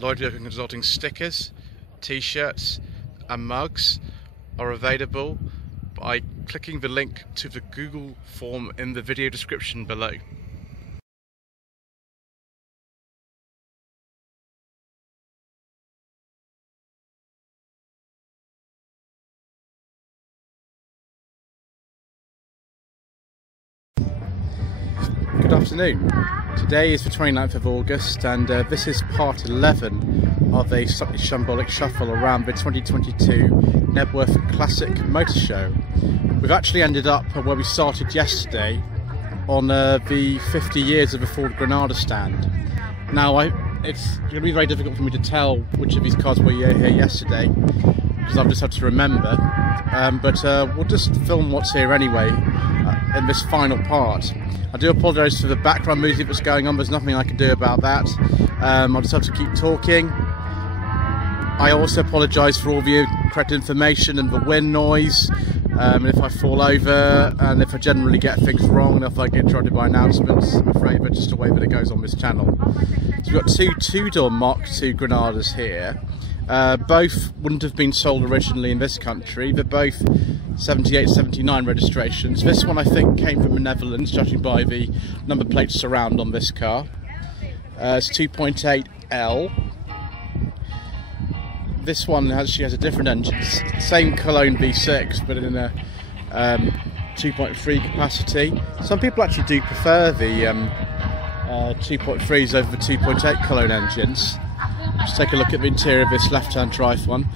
Lloyd Consulting stickers, t-shirts and mugs are available by clicking the link to the Google form in the video description below. Good afternoon. Today is the 29th of August and this is part 11 of a Slightly Shambolic Shuffle around the 2022 Knebworth Classic Motor Show. We've actually ended up where we started yesterday on the 50 years of the Ford Granada stand. Now it's going to be very difficult for me to tell which of these cars were here yesterday because I've just had to remember, but we'll just film what's here anyway in this final part. I do apologise for the background music that's going on, there's nothing I can do about that. I'll just have to keep talking. I also apologise for all the incorrect information and the wind noise, and if I fall over and if I generally get things wrong and if I get interrupted by announcements. I'm afraid that's just the way that it goes on this channel. So we've got two two-door Mark II Granadas here. Both wouldn't have been sold originally in this country. They're both 78, 79 registrations. This one I think came from the Netherlands, judging by the number plate surround on this car. It's 2.8L. This one actually has a different engine, same Cologne V6 but in a 2.3 capacity. Some people actually do prefer the 2.3s over the 2.8 Cologne engines. Just take a look at the interior of this left-hand drive one.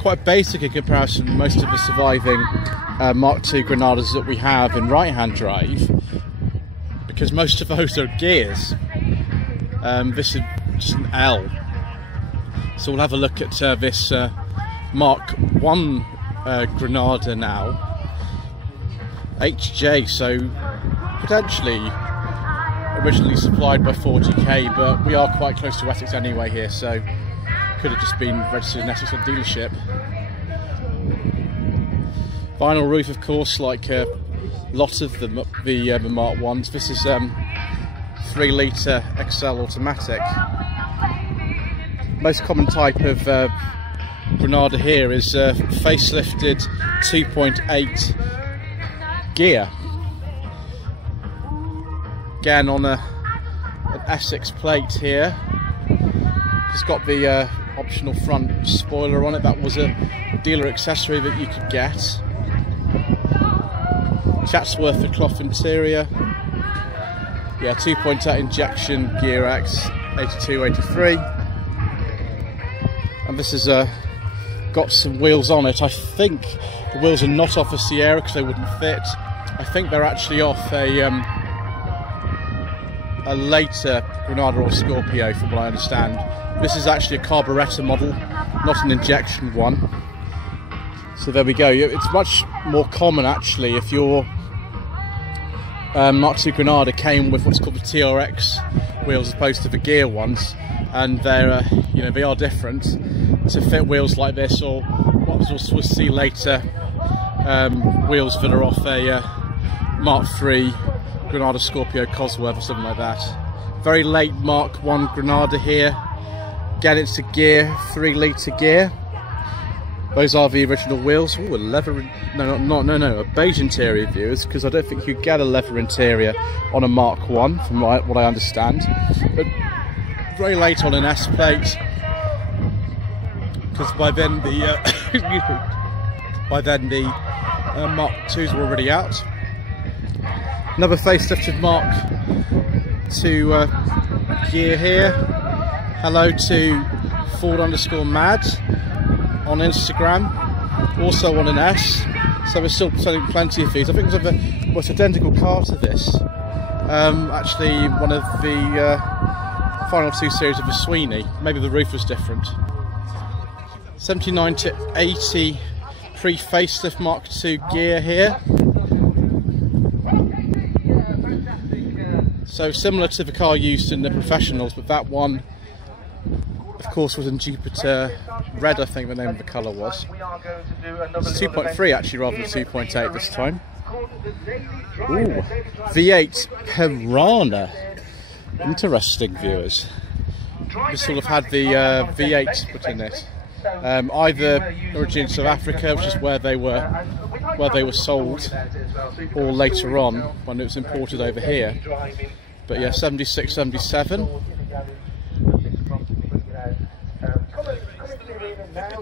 Quite basic in comparison to most of the surviving Mark II Granadas that we have in right-hand drive, because most of those are gears. This is just an L. So we'll have a look at this Mark I Granada now. HJ, so potentially originally supplied by 40k, but we are quite close to Essex anyway here, so could have just been registered in Essex at dealership. Vinyl roof, of course, like a lot of the Mark 1s. This is 3 litre XL automatic. Most common type of Granada here is facelifted 2.8 gear. Again on an Essex plate here. It's got the optional front spoiler on it. That was a dealer accessory that you could get. Chatsworth the cloth interior. Yeah, 2.8 injection Gear X 82, 83. And this has got some wheels on it. I think the wheels are not off a Sierra because they wouldn't fit. I think they're actually off a later Granada or Scorpio, from what I understand. This is actually a carburettor model, not an injection one. So there we go. It's much more common actually if your Mark II Granada came with what's called the TRX wheels as opposed to the gear ones, and they're they are different to fit wheels like this, or what we'll see later, wheels that are off a Mark III Granada Scorpio Cosworth or something like that. Very late Mark I Granada here. Again, it's a gear, 3 litre gear. Those are the original wheels. Ooh, a leather, no, a beige interior, viewers, because I don't think you get a leather interior on a Mark I, from what I understand. But very late on an S plate, because by then the Mark IIs were already out. Another facelifted Mark II gear here. Hello to Ford_mad on Instagram, also on an S, so we're still selling plenty of these. I think there's a almost identical car to this, actually one of the final 2 series of the Sweeney. Maybe the roof was different. 79 to 80 pre-facelift Mark II gear here. So similar to the car used in the professionals, but that one of course was in Jupiter Red, I think the name of the colour was. It's 2.3 actually rather than 2.8 this time. Ooh, V8 Piranha. Interesting, viewers. this will have had the V8 put in it. Either originating South Africa, which is where they were sold, or later on when it was imported over here. But yeah, 76, 77.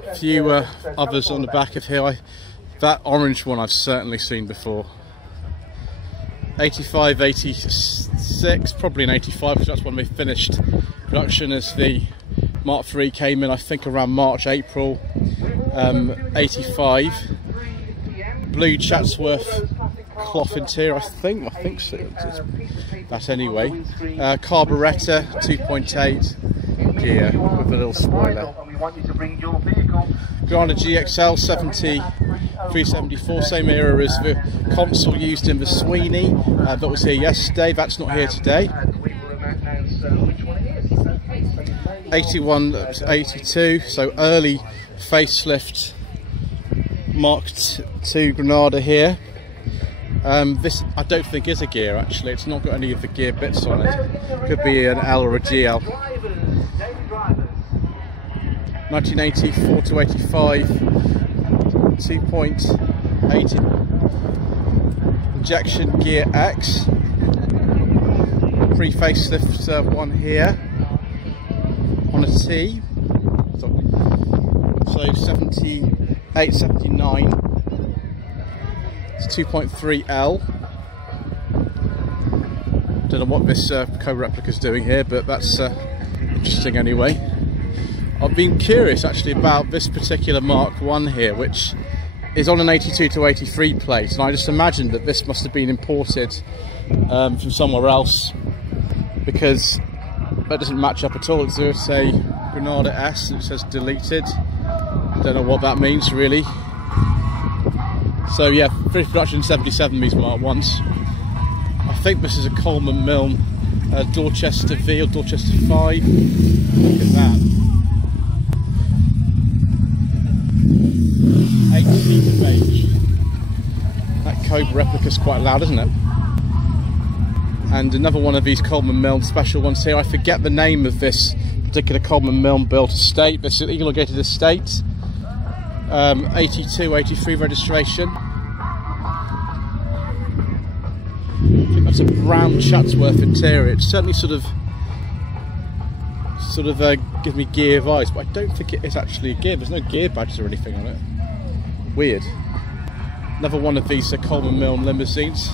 A few others on the back of here. That orange one I've certainly seen before. 85, 86, probably in 85 because that's when they finished production, as the Mark III came in, I think around March, April. 85. Blue Chatsworth cloth interior, I think so. It's that anyway. Carburettor, 2.8 gear with a little spoiler. Granada GXL 7374, same era as the Consul used in the Sweeney. That was here yesterday, that's not here today. 81 to 82, so early facelift Mark II Granada here. This I don't think is a gear actually, it's not got any of the gear bits on it. Could be an L or a GL. 1984 to 85, 2.8 injection gear X. Pre-facelift one here on a T. So 78, 79. It's 2.3 L. Don't know what this co-replica is doing here, but that's interesting anyway. I've been curious actually about this particular Mark I here, which is on an 82 to 83 plate, and I just imagined that this must have been imported from somewhere else, because that doesn't match up at all. It's a Granada S and it says deleted. Don't know what that means really. So yeah, finished production in 77, these Mark I's. I think this is a Coleman Milne Dorchester V or Dorchester 5. Look at that. 8 feet of age. That Cobra replica's quite loud, isn't it? And another one of these Coleman Milne special ones here. I forget the name of this particular Coleman Milne built estate. This is an elongated estate. 82, 83 registration. I think that's a brown Chatsworth interior. It's certainly sort of gives me gear vibes, but I don't think it is actually a gear. There's no gear badges or anything on it. Weird. Another one of these Coleman Milne limousines.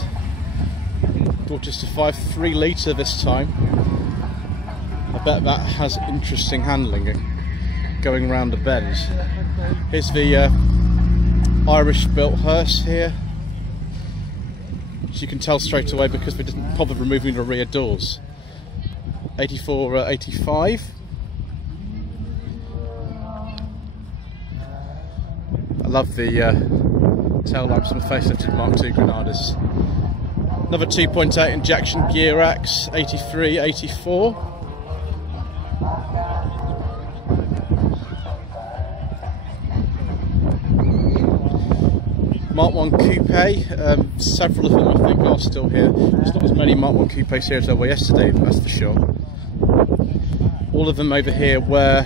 Dorchester 5, 3 litre this time. I bet that has interesting handling going around the bends. Here's the Irish built hearse here, which you can tell straight away because we didn't bother removing the rear doors. 84, 85. I love the tail lamps on the facelifted Mark II Granadas. Another 2.8 injection gear X, 83, 84. Mark I Coupe, several of them I think are still here. There's not as many Mark I Coupes here as there were yesterday, that's for sure. All of them over here were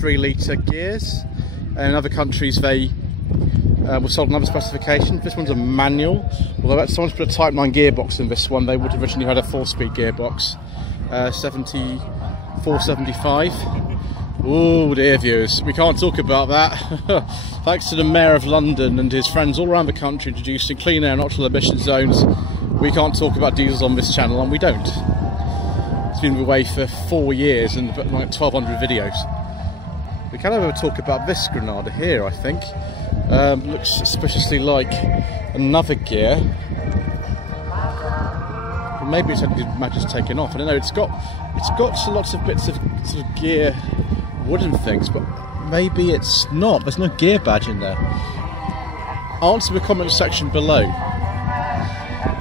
3 litre gears. In other countries they were sold in other specifications. This one's a manual, although someone's put a Type 9 gearbox in this one. They would have originally had a 4-speed gearbox. 74, 75. Oh dear viewers, we can't talk about that. Thanks to the Mayor of London and his friends all around the country introducing clean air and nocturnal emission zones, we can't talk about diesels on this channel, and we don't. It's been away for 4 years and like 1,200 videos. We can have a talk about this Granada here, I think. Looks suspiciously like another gear. Or maybe it's only matches taken off. I don't know. It's got lots of bits of sort of gear wooden things, but maybe it's not. There's no gear badge in there. Answer the comment section below.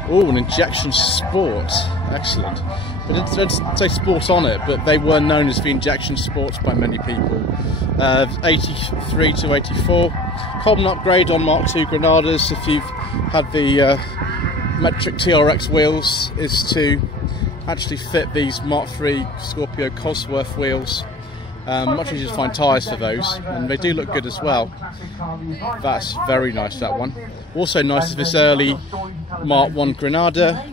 Oh, an injection sport. Excellent. It didn't say sport on it, but they were known as the injection sports by many people. 83 to 84. Common upgrade on Mark II Granadas, if you've had the metric TRX wheels, is to actually fit these Mark III Scorpio Cosworth wheels. Much easier to find tyres for those, and they do look good as well. That's very nice, that one. Also nice is this early Mark I Granada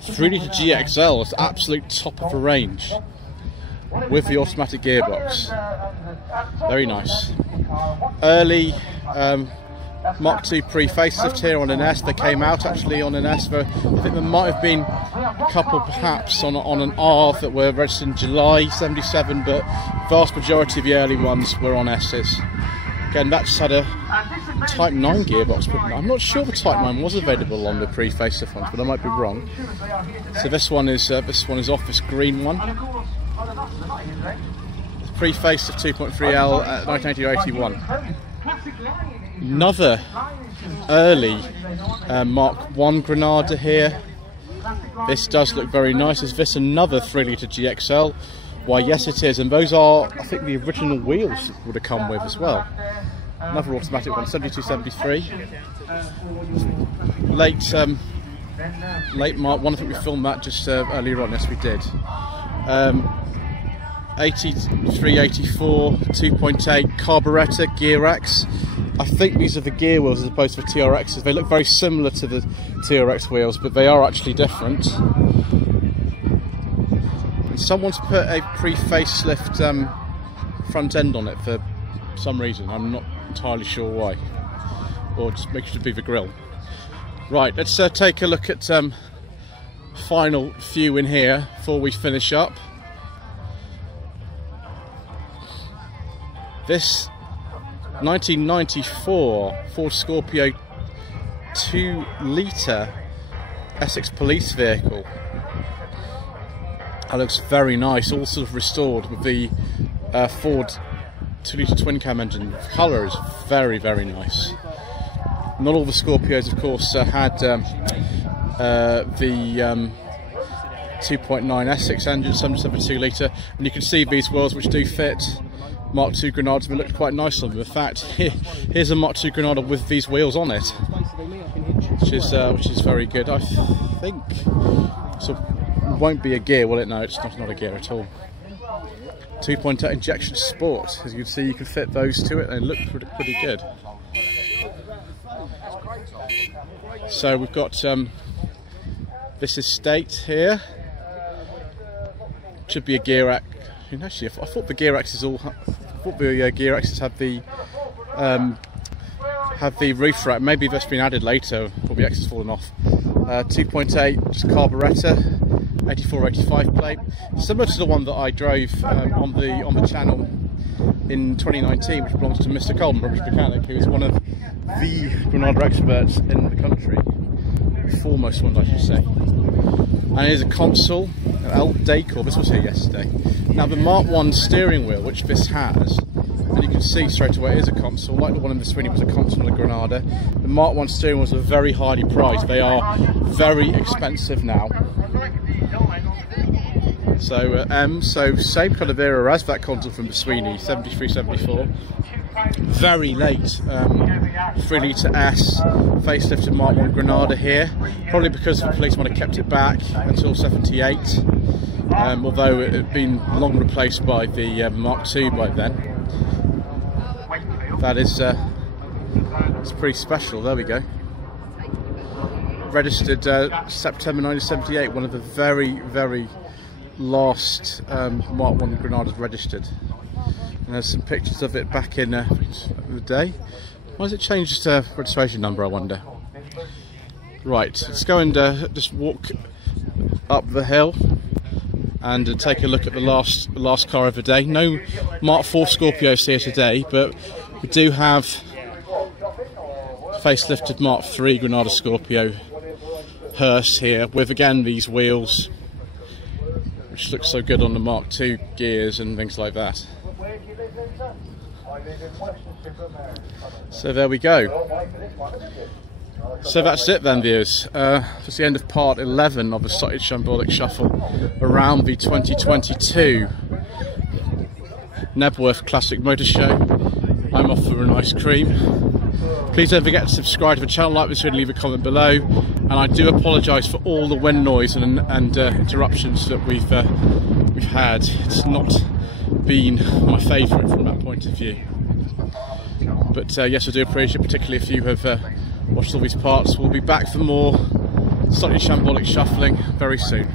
3-litre GXL. It's the absolute top of the range with the automatic gearbox. Very nice. Early Mark II pre-facelift here on an S. They came out actually on an S. I think there might have been a couple perhaps on an R that were registered in July 77, but vast majority of the early ones were on S's. Again, that just had a Type 9 gearbox, but I'm not sure the Type 9 was available on the pre-facelift ones, but I might be wrong. So this one is off, this green one. Pre-facelift 2.3L 1980-81. Another early Mark I Granada here. This does look very nice. Is this another 3-litre GXL? Why, yes it is, and those are, I think, the original wheels that would have come with as well. Another automatic one, 72-73. Late Mark I, I think we filmed that just earlier on, yes we did. 83-84, 2.8 carburettor, Gear-X. I think these are the gear wheels as opposed to the TRXs. They look very similar to the TRX wheels, but they are actually different. And someone's put a pre-facelift front end on it for some reason. I'm not entirely sure why. Or just makes it to be the grille. Right, let's take a look at final few in here before we finish up. This 1994 Ford Scorpio 2-litre Essex police vehicle. That looks very nice, all sort of restored with the Ford 2-litre twin cam engine. The colour is very, very nice. Not all the Scorpios, of course, had the 2.9 Essex engine, some just have a 2-litre, and you can see these wheels which do fit Mark II Granadas. They looked quite nice on them. In fact, here's a Mark II Granada with these wheels on it, which is very good. I think so. It won't be a gear, will it? No, it's not a gear at all. 2.8 injection sport. As you can see, you can fit those to it, and they look pretty good. So we've got this estate here. Should be a Gear-X. Actually, I thought the Gear-X's Gear-X's have the roof rack. Maybe that's been added later. Probably X has fallen off. 2.8 just carburettor, 84-85 plate, similar to the one that I drove on the channel in 2019, which belongs to Mr. Coleman, British mechanic, who is one of the Granada experts in the country, the foremost ones I should say. And here's a Consul, an old Decor. This was here yesterday. Now the Mark I steering wheel, which this has, and you can see straight away it is a Consul, like the one in the Sweeney was a Consul and a Granada. The Mark I steering wheels are very highly priced. They are very expensive now. So so same kind of era as that Consul from the Sweeney, 73-74. Very late 3-litre S facelifted Mark I Granada here, probably because the police might have kept it back until 78, although it had been long replaced by the Mark II by then. That is it's pretty special. There we go. Registered September 1978, one of the very, very last Mark I Granadas registered. And there's some pictures of it back in the day. Why has it changed registration number, I wonder? Right, let's go and just walk up the hill and take a look at the last car of the day. No Mark IV Scorpios here today, but we do have facelifted Mark III Granada Scorpio hearse here with again these wheels, which looks so good on the Mark II gears and things like that. So there we go. So that's it then, viewers. That's the end of part 11 of the Slightly Shambolic Shuffle around the 2022 Knebworth Classic Motor Show. I'm off for an ice cream. Please don't forget to subscribe to the channel, like this video, leave a comment below, and I do apologise for all the wind noise and interruptions that we've had. It's not been my favourite from that point of view. But yes, I do appreciate, particularly if you have watched all these parts. We'll be back for more Slightly Shambolic Shuffling very soon.